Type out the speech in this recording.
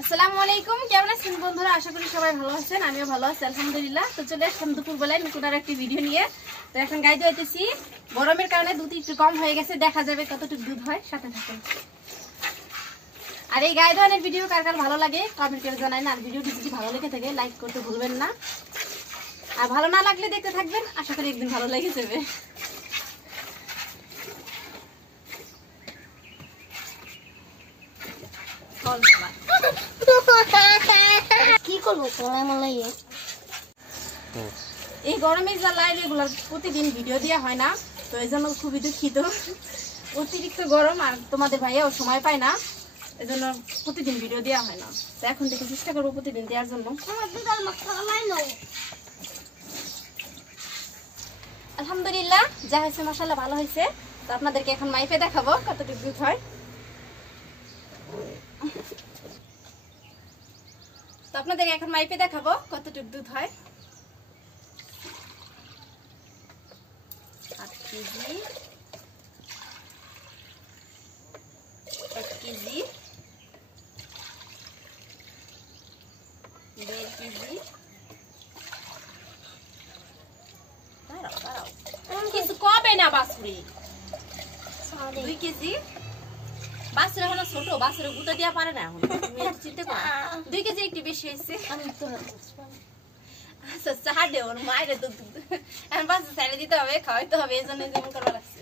আসসালামু আলাইকুম, কেমন আছেন বন্ধুরা? আশা করি সবাই ভালো আছেন, আমিও ভালো আছি আলহামদুলিল্লাহ। তো চলে আসলাম দুপুরবেলায় নতুন আর একটি ভিডিও নিয়ে। তো এখন গাই ধুইতেছি, গরমের কারণে দুধ একটু কম হয়ে গেছে, দেখা যাবে কতটুকু দুধ হয়, সাথে থাকুন। আর এই গায়ে ধোয়ানোর ভিডিও কার কার ভালো লাগে কমেন্ট করে জানাই না। আর ভিডিওটি যদি ভালো লেগে থাকে লাইক করতে ভুলবেন না, আর ভালো না লাগলে দেখতে থাকবেন, আশা করি একদিন ভালো লেগে যাবে। কি করবো এই গরমে জ্বালায় রেগুলার প্রতিদিন ভিডিও দেওয়া হয় না, তো এই জন্য খুবই দুঃখিত। অতিরিক্ত গরম আর তোমাদের ভাইয়াও সময় পায় না, এই জন্য প্রতিদিন ভিডিও দেওয়া হয় না। তো এখন থেকে চেষ্টা করবো প্রতিদিন দেওয়ার জন্য। আলহামদুলিল্লাহ, যা হয়েছে মশালা ভালো হয়েছে। তো আপনাদেরকে এখন মাইপে দেখাবো কতটুকু দুধ হয়। তো আপনাদেরকে এখন মাইপে দেখাবো কতটুকু দুধ হয়। 8 কেজি, 1 কেজি, 1.5 কেজি। কিছু কবে না বাছুরি, 2 কেজি। বাছুর এখন ছোট, বাছুরে গুঁতো দেওয়া পারে না এখন, চিন্তা করো। 2 কেজি একটু বেশি হয়েছে। আচ্ছা চা দে, ওর মায়ের দুধ এখন বাচ্চা ছেড়ে দিতে হবে, খাওয়াইতে হবে, এই জন্য যেমন করা লাগছে।